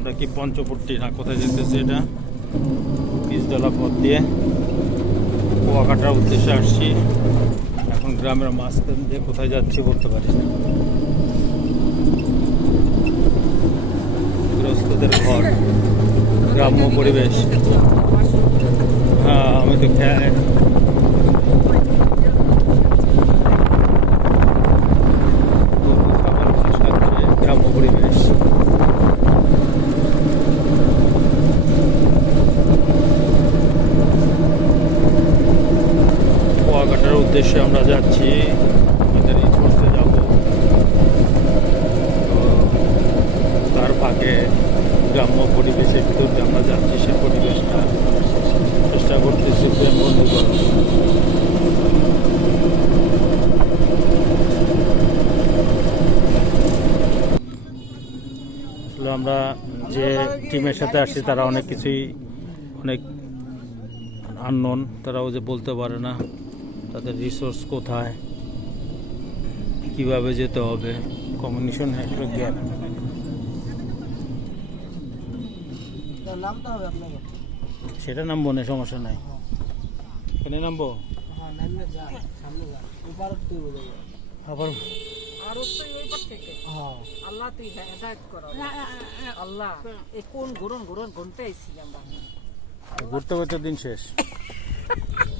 আমরা কি পঞ্চপট্টি না কোথায় যেতেছি এটা? পিসদলা পথ দিয়ে কুয়াকাটার উদ্দেশ্যে আসছি। এখন গ্রামের মাঝখান দিয়ে কোথায় যাচ্ছি বলতে পারি না। গৃহস্থদের ঘর, গ্রাম্য পরিবেশ। হ্যাঁ আমি তো খেয়াল গ্রাম্য পরিবেশ কুয়াকাটার উদ্দেশ্যে আমরা যাচ্ছি। আমাদের যাব তার ফাঁকে গ্রাম্য পরিবেশের ভিতর দিয়ে আমরা যাচ্ছি। সে পরিবেশটা চেষ্টা করতেছি প্রেম বন্ধু করার। আমরা যে টিমের সাথে আসছি তারা অনেক কিছুই, অনেক আননোন তারাও যে বলতে পারে না। তাদের রিসোর্স কোথায়? কীভাবে যেতে হবে? কমিউনিকেশন একটা গ্যাপ সেটা নামবো না সমস্যা নাই। এখানে নামবো? হ্যাঁ আবার আর তো ওই পার থেকে? হ্যাঁ। আল্লাহ তুই হেদায়ত করো আল্লাহ এই কোন ঘুরন ঘুরন ঘুরতে আইছি আমরা। ঘুরতে ঘুরতে দিন শেষ।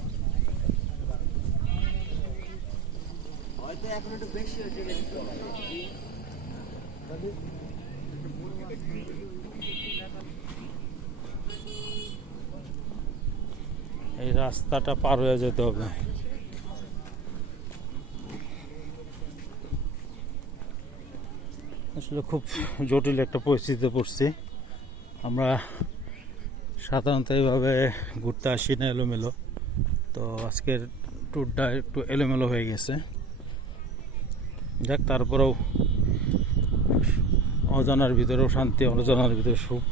হয়তো এখন একটু বেশি হয়েছে এই রাস্তাটা পার হয়ে যেতে হবে। আসলে খুব জটিল একটা পরিস্থিতিতে পড়ছি। আমরা সাধারণত এইভাবে ঘুরতে আসি না এলোমেলো। তো আজকের ট্যুরটা একটু এলোমেলো হয়ে গেছে। যাক, তারপরেও অজানার ভিতরেও শান্তি, অজানার ভিতরে সুখ,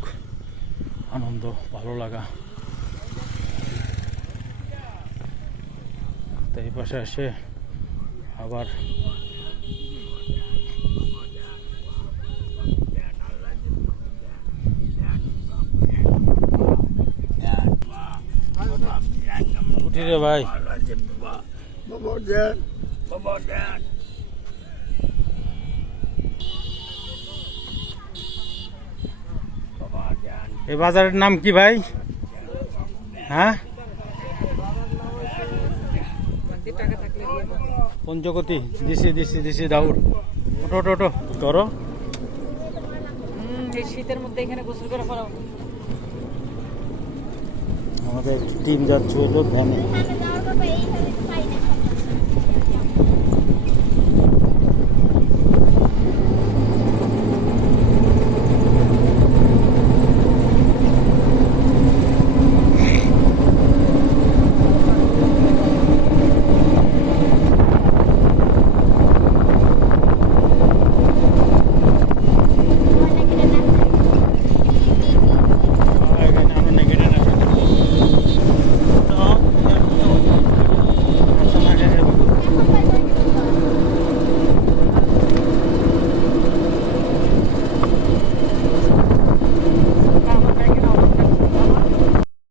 আনন্দ, ভালো লাগা। তো এই পাশে এসে আবার উঠি রে ভাই। এই বাজারের নাম কি ভাই? হ্যাঁ? দাও। দিছি দিছি দিছি দাউর। ওটো ওটো ওটো ধরো। শীতের মধ্যে এখানে গোসল করে পড়াও। আমাদের টিম যাচ্ছে হলো ভ্যানে।